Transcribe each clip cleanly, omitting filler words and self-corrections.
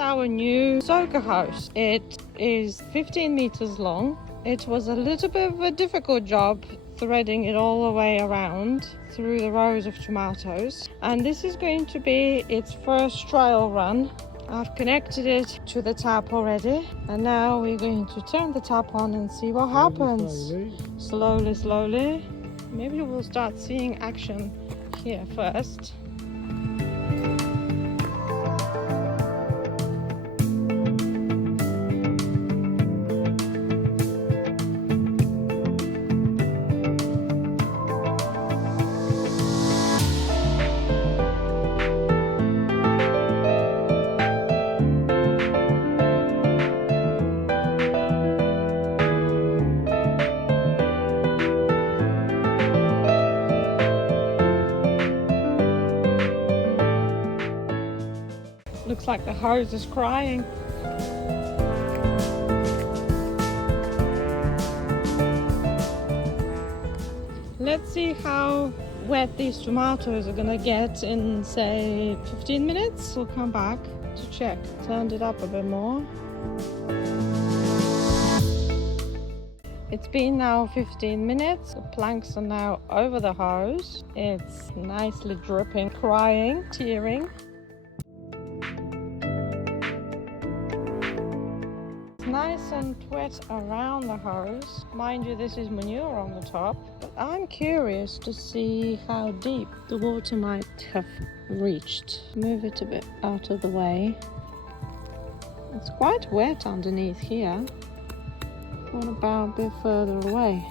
our new soaker hose. It is 15 meters long. It was a little bit of a difficult job threading it all the way around through the rows of tomatoes, and this is going to be its first trial run. I've connected it to the tap already, and now we're going to turn the tap on and see what happens. Slowly. Maybe we'll start seeing action here first. Looks like the hose is crying. Let's see how wet these tomatoes are gonna get in, say, 15 minutes. We'll come back to check. Turned it up a bit more. It's been now 15 minutes. The planks are now over the hose. It's nicely dripping, crying, tearing. Nice and wet around the hose. Mind you, this is manure on the top, but I'm curious to see how deep the water might have reached. Move it a bit out of the way. It's quite wet underneath here. What about a bit further away?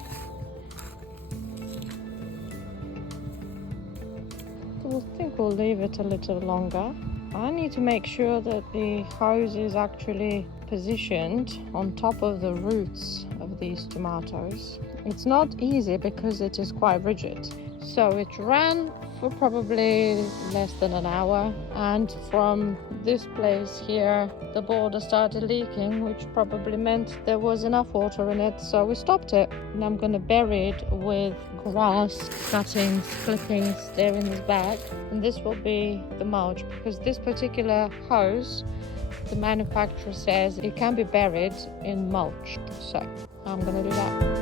I think we'll leave it a little longer. I need to make sure that the hose is actually positioned on top of the roots of these tomatoes. It's not easy because it is quite rigid. So it ran for probably less than an hour, and from this place here the border started leaking, which probably meant there was enough water in it, so we stopped it. And I'm going to bury it with grass, cuttings, clippings. They're in this bag, and this will be the mulch, because this particular hose, the manufacturer says it can be buried in mulch. So I'm going to do that.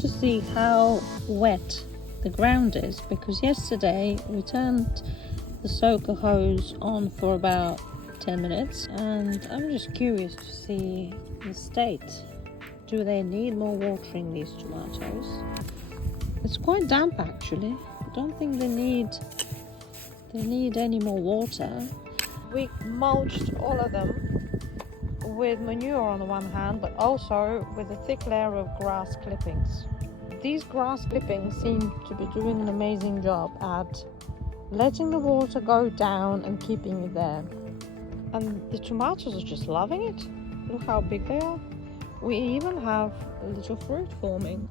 To see how wet the ground is, because yesterday we turned the soaker hose on for about 10 minutes, and I'm just curious to see the state. Do they need more watering, these tomatoes? It's quite damp actually. I don't think they need any more water. We mulched all of them with manure on the one hand, but also with a thick layer of grass clippings. These grass clippings seem to be doing an amazing job at letting the water go down and keeping it there. And the tomatoes are just loving it. Look how big they are. We even have a little fruit forming.